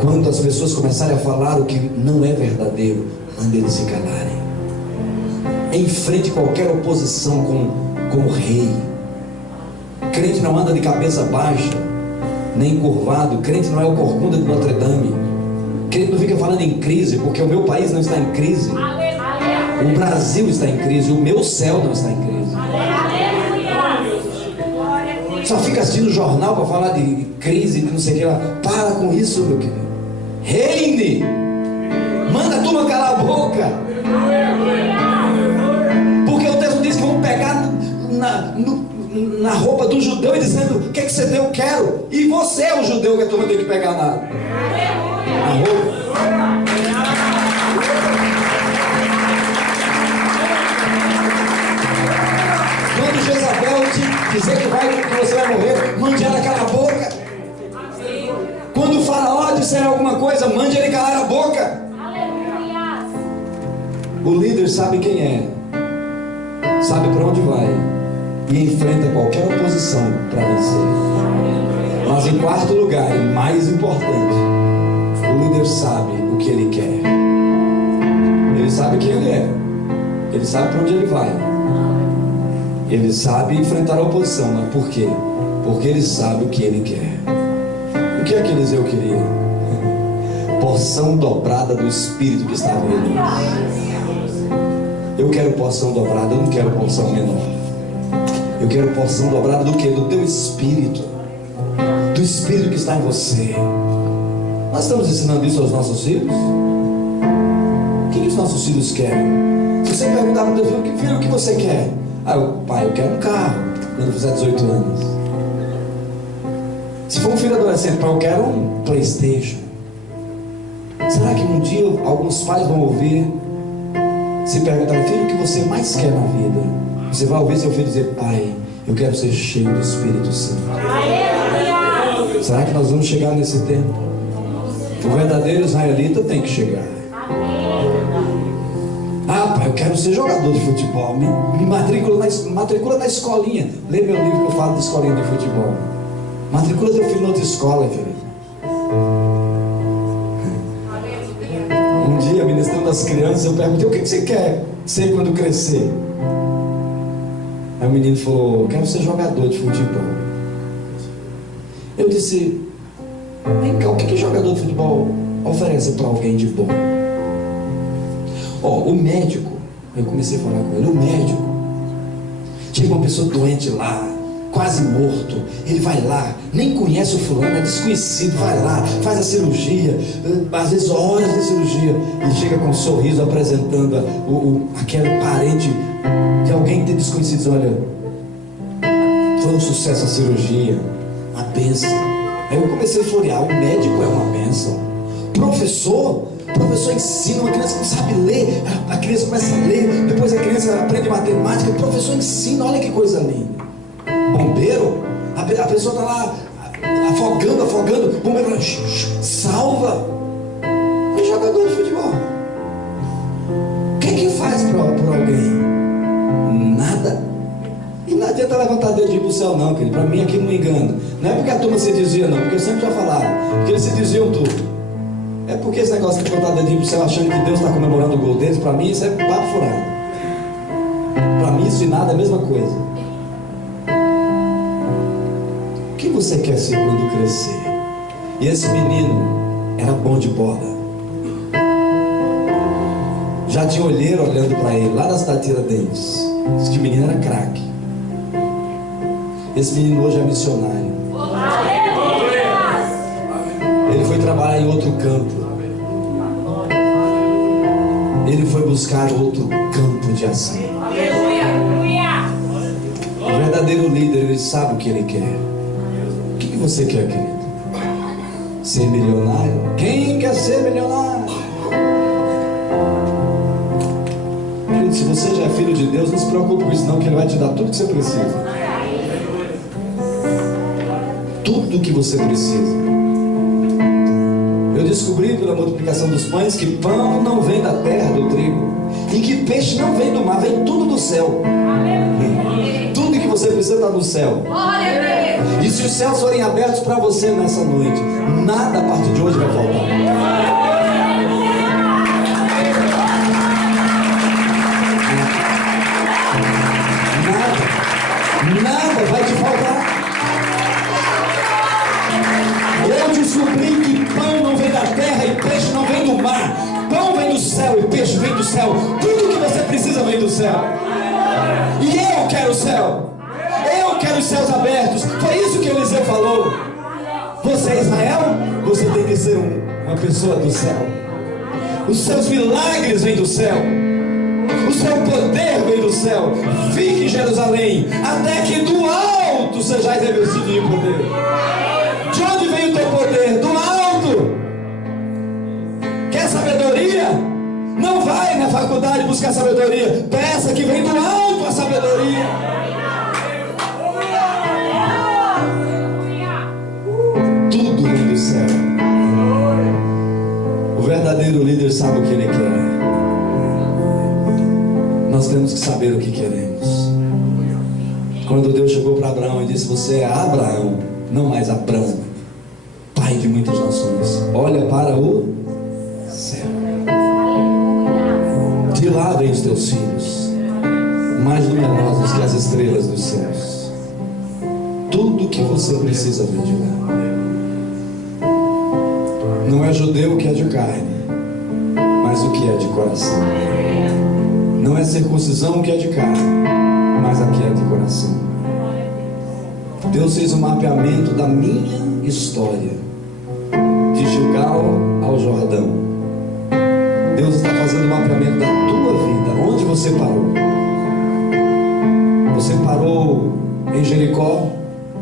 Quando as pessoas começarem a falar o que não é verdadeiro, manda eles se calarem. Enfrente qualquer oposição com o rei. Crente não anda de cabeça baixa, nem curvado. Crente não é o corcunda de Notre Dame. Crente não fica falando em crise, porque o meu país não está em crise. O Brasil está em crise, o meu céu não está em crise. só fica assistindo o jornal para falar de crise, de não sei o que lá. Para com isso, meu querido. Reine. Manda a turma calar a boca. Porque o texto diz que vão pegar na roupa do judeu e dizendo: o que você deu? Eu quero. E você é o judeu que a turma tem que pegar na roupa. Quando Jezabel te dizer que você vai morrer, mande ela calar a boca. Quando o faraó disser alguma coisa, mande ele calar a boca. O líder sabe quem é, sabe para onde vai e enfrenta qualquer oposição para vencer. Mas em quarto lugar, e mais importante, o líder sabe o que ele quer. Ele sabe quem ele é. Ele sabe para onde ele vai. Ele sabe enfrentar a oposição. Mas por quê? Porque ele sabe o que ele quer. O que é que Eliseu queria? Porção dobrada do Espírito que estava nele. Eu quero porção dobrada, eu não quero porção menor. Eu quero porção dobrada do que? Do teu Espírito. Do Espírito que está em você. Nós estamos ensinando isso aos nossos filhos? O que os nossos filhos querem? Se você perguntar para o teu filho, o que você quer? Pai, eu quero um carro quando fizer 18 anos. Se for um filho adolescente, pai, eu quero um PlayStation. Será que um dia alguns pais vão ouvir, se perguntar: filho, o que você mais quer na vida? Você vai ouvir seu filho dizer: pai, eu quero ser cheio do Espírito Santo. Será que nós vamos chegar nesse tempo? O verdadeiro israelita tem que chegar. Pai, eu quero ser jogador de futebol. Me matricula na escolinha. Lê meu livro que eu falo de escolinha de futebol. Matricula teu filho na outra escola, filho. Um dia, ministrando às crianças, eu perguntei: o que você quer ser quando crescer? Aí o menino falou: quero ser jogador de futebol. Eu disse: vem cá, o que jogador de futebol oferece para alguém de bom? O médico, eu comecei a falar com ele: o médico, chega uma pessoa doente lá, quase morto, ele vai lá, nem conhece o fulano, é desconhecido, vai lá, faz a cirurgia, às vezes horas de cirurgia, e chega com um sorriso apresentando aquele parente de alguém que tem desconhecido, diz: olha, foi um sucesso a cirurgia, a bênção. Aí eu comecei a florear: o médico é uma bênção. Professor ensina uma criança que não sabe ler, a criança começa a ler, depois a criança aprende matemática, o professor ensina, olha que coisa linda. Bombeiro, a pessoa está lá afogando, o bombeiro salva. É jogador de futebol. O que faz por alguém? Nada. E não adianta levantar dedinho para o céu não, querido. Para mim aqui não me engana. Não é porque a turma se dizia não, porque eu sempre já falava, porque eles se diziam tudo. É porque esse negócio de levantar dedinho para o céu achando que Deus está comemorando o gol deles, para mim isso é papo furado. Para mim isso e nada é a mesma coisa. O que você quer ser quando crescer? E esse menino era bom de bola. Já tinha olheiro olhando para ele lá na cidade de Tiradentes. Diz que o menino era craque. Esse menino hoje é missionário. Ele foi trabalhar em outro campo. Ele foi buscar outro campo de ação. O verdadeiro líder, ele sabe o que ele quer. O que você quer, querido? Ser milionário? Quem quer ser milionário? Querido, se você já é filho de Deus, não se preocupe com isso não, que Ele vai te dar tudo que você precisa. Tudo o que você precisa. Eu descobri pela multiplicação dos pães que pão não vem da terra, do trigo, e que peixe não vem do mar, vem tudo do céu. Tudo que você precisa está no céu. E se os céus forem abertos para você nessa noite, nada a partir de hoje vai faltar. Nada vai te faltar. Eu descobri que pão não vem da terra e peixe não vem do mar. Pão vem do céu e peixe vem do céu. Tudo que você precisa vem do céu. E eu quero o céu. Eu quero os céus abertos. Foi isso que Eliseu falou. Você é Israel, você tem que ser uma pessoa do céu. Os seus milagres vêm do céu. O seu poder vem do céu. Fique em Jerusalém, até que do alto sejais revestido de poder. De onde vem o teu poder? Do alto. Quer sabedoria? Não vai na faculdade buscar sabedoria. Peça que vem do alto a sabedoria. Tudo vem do céu. O verdadeiro líder sabe o que ele quer. Nós temos que saber o que queremos. Quando Deus chegou para Abraão e disse: você é Abraão, não mais Abrão, pai de muitas nações. Olha para o céu. De lá vêm os teus filhos, mais numerosos que as estrelas dos céus. Tudo que você precisa vem de lá. Não é judeu que é de carne, mas o que é de coração. Não é circuncisão que é de carne, mas a que é de coração. Deus fez um mapeamento da minha história, de Gilgal ao Jordão. Deus está fazendo um mapeamento da tua vida. Onde você parou? Você parou em Jericó,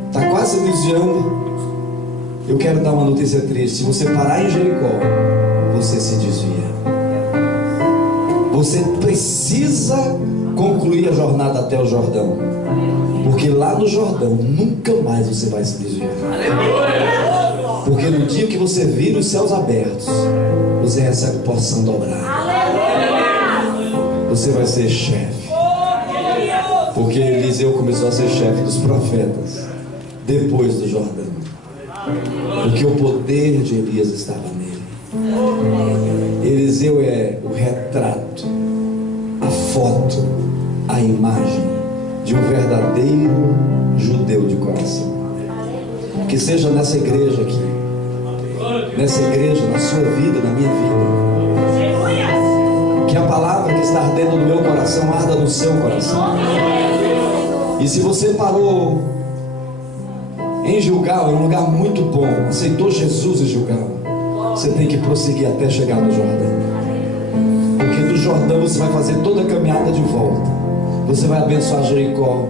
está quase desviando. Eu quero dar uma notícia triste. Se você parar em Jericó, você se desvia. Você precisa concluir a jornada até o Jordão, porque lá no Jordão nunca mais você vai se desviar. Porque no dia que você vira os céus abertos, você recebe porção dobrada. Você vai ser chefe. Porque Eliseu começou a ser chefe dos profetas depois do Jordão, porque o poder de Elias estava nele. Eliseu é o retrato, a foto, a imagem de um verdadeiro judeu de coração. Que seja nessa igreja aqui, nessa igreja, na sua vida, na minha vida, que a palavra que está ardendo no meu coração arda no seu coração. E se você parou em Gilgal, é um lugar muito bom, aceitou Jesus em Gilgal, você tem que prosseguir até chegar no Jordão. Porque do Jordão você vai fazer toda a caminhada de volta. Você vai abençoar Jericó,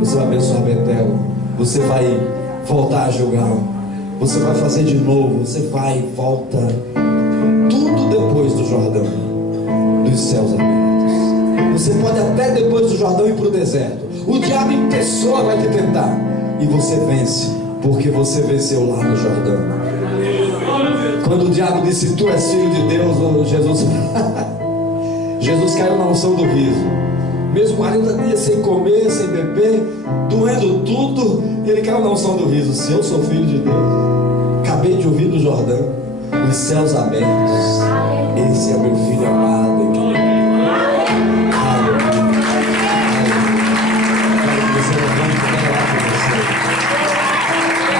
você vai abençoar Betel, você vai voltar a Gilgal, você vai fazer de novo, você vai e volta. Tudo depois do Jordão, dos céus abertos. Você pode até depois do Jordão ir para o deserto. O diabo em pessoa vai te tentar, e você vence, porque você venceu lá no Jordão. Quando o diabo disse: tu és filho de Deus, Jesus caiu na unção do riso. Mesmo 40 dias sem comer, sem beber, doendo tudo, ele caiu na unção do riso. Se eu sou filho de Deus, acabei de ouvir no Jordão, os céus abertos, esse é meu filho amado.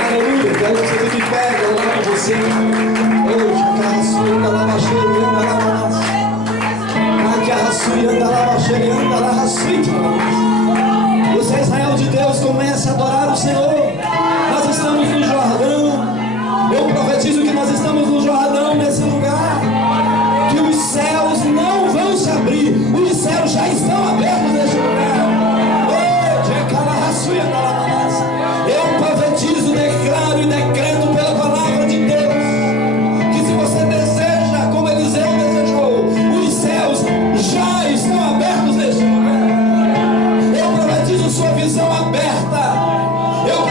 Aleluia, quero que você fique de pé, quero orar por você. Você é Israel de Deus, comece a adorar o Senhor. Nós estamos no Jordão. Eu profetizo que nós estamos no Jordão, nesse lugar, que os céus não vão se abrir, os céus já estão abertos nesse lugar. Eu profetizo, declaro e decreto pela palavra de Deus, que se você deseja, como Eliseu desejou, os céus já estão abertos neste lugar. Eu profetizo sua visão aberta. Eu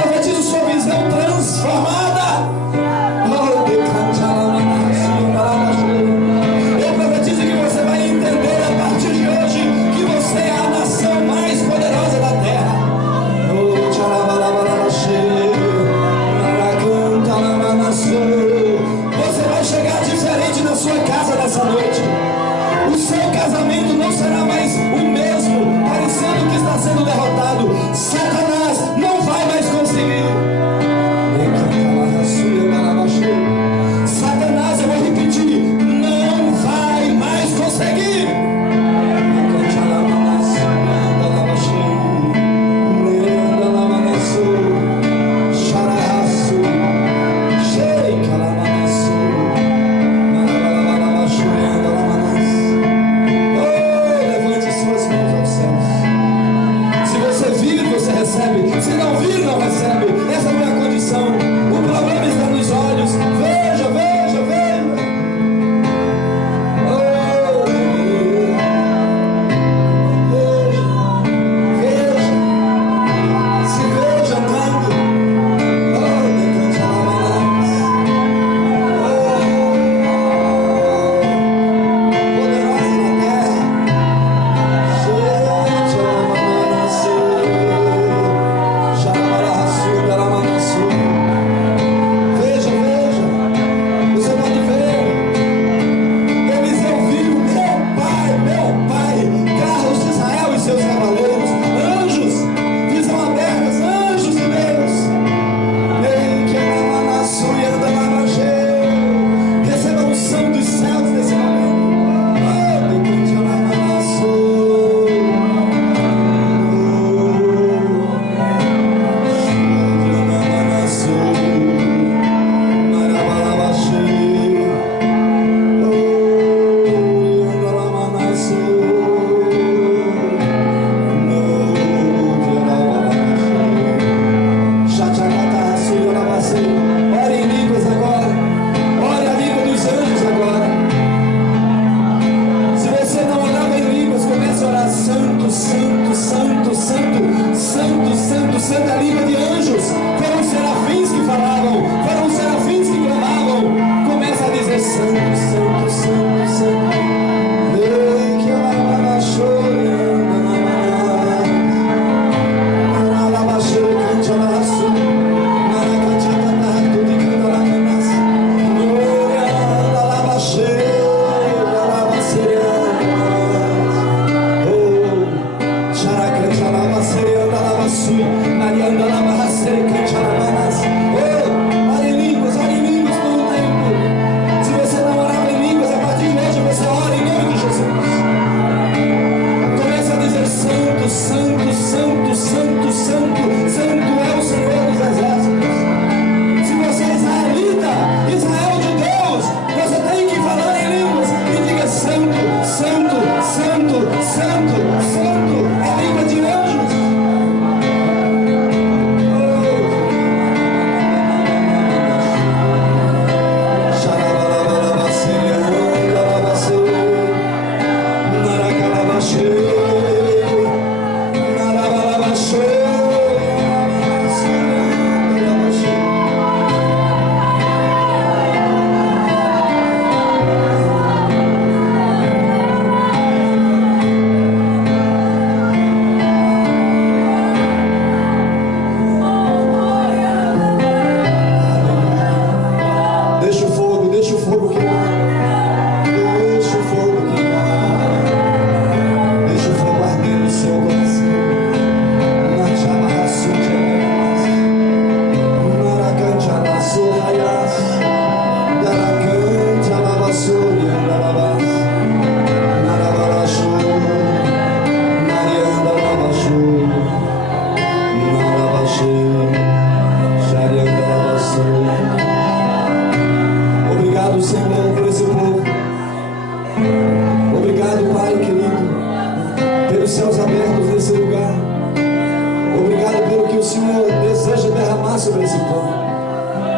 sobre esse povo.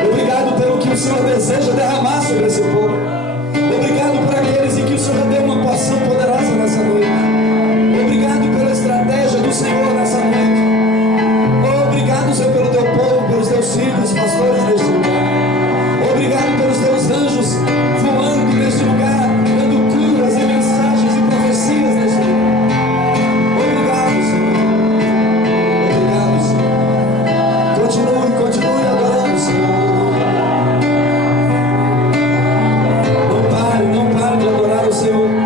Obrigado pelo que o Senhor deseja derramar sobre esse povo. Obrigado por aqueles em que o Senhor deu uma porção poderosa nessa noite. Obrigado pela estratégia do Senhor nessa noite. Obrigado, Senhor, pelo teu povo, pelos teus filhos, pastores deste lugar. Obrigado pelos teus anjos voando neste lugar, dando curas e mensagens e profecias neste lugar. Obrigado, Senhor. Obrigado, Senhor. Continue adorando, Senhor. Não pare de adorar o Senhor.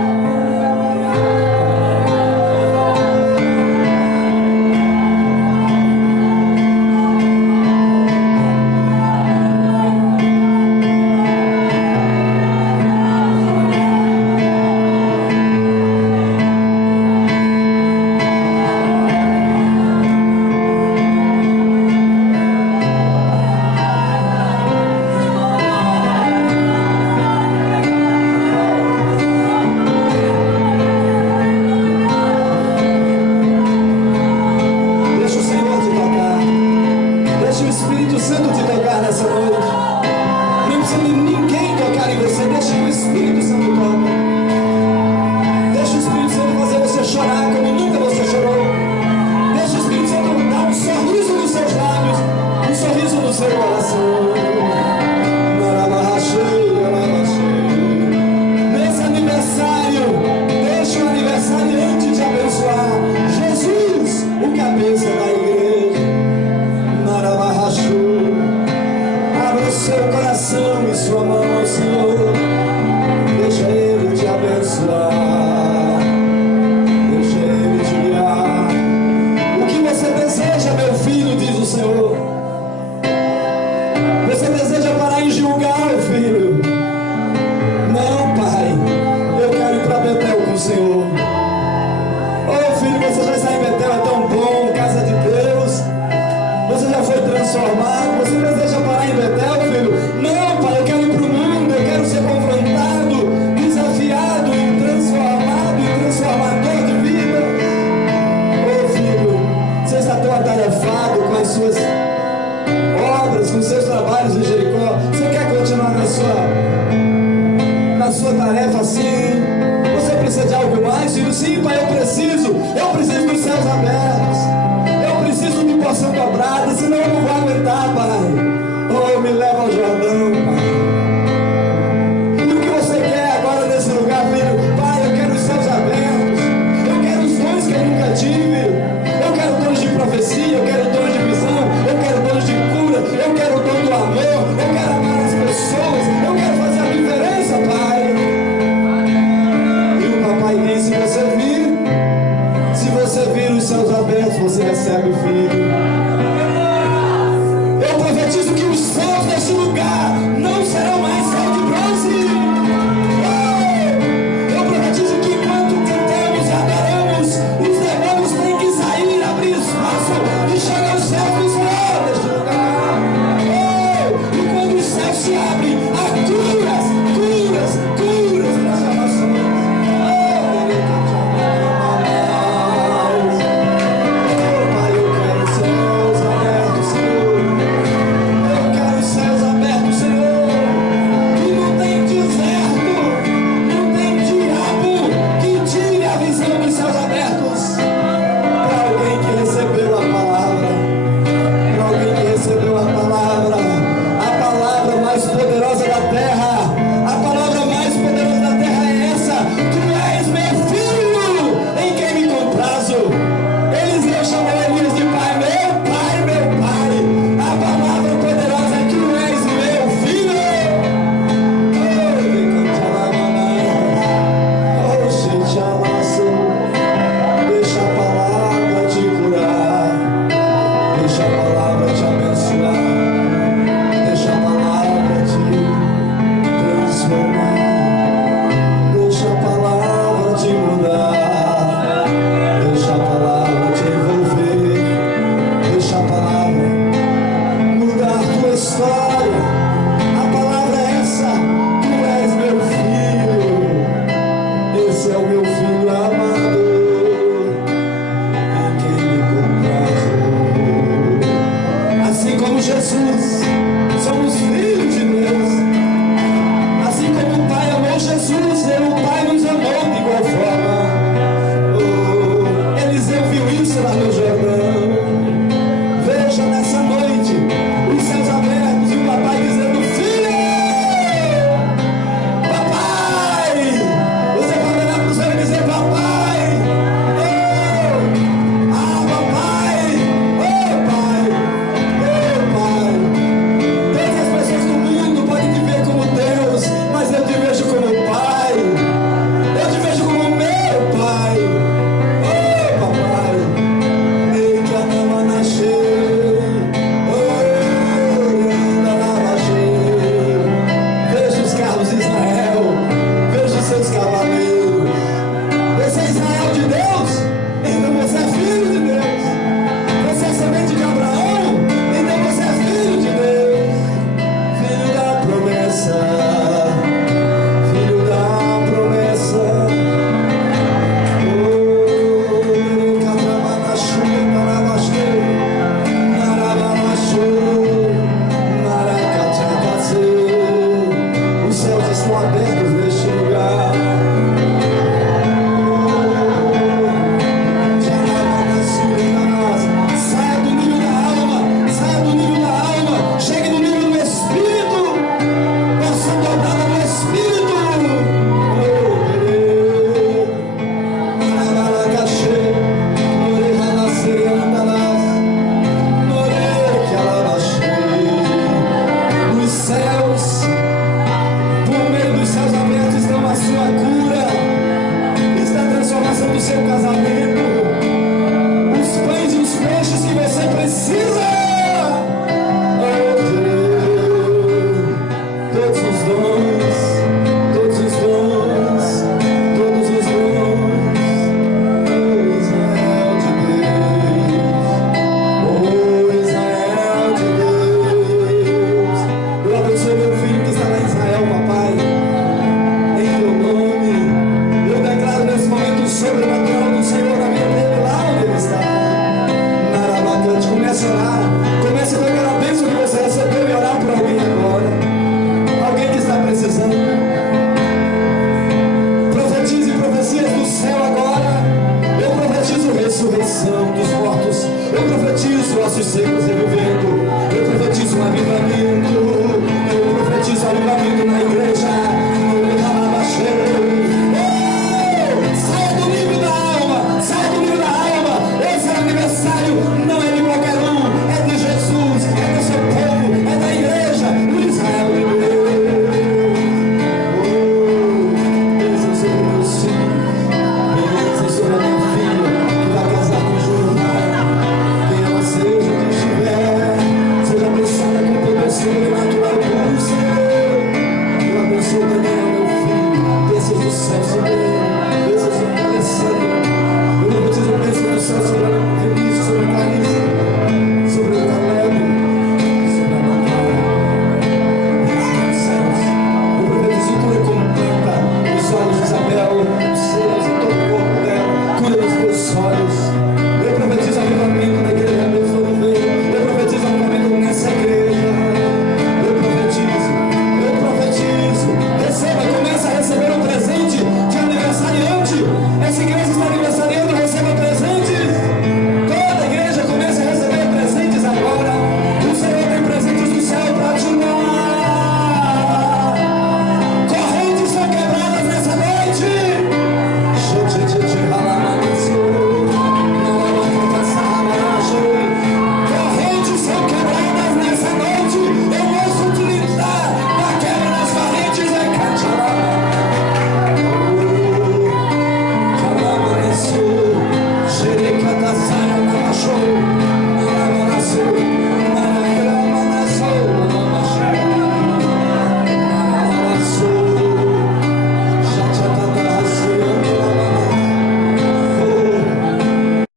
ressurreição dos mortos. Eu profetizo ossos secos revivendo. Eu profetizo um avivamento.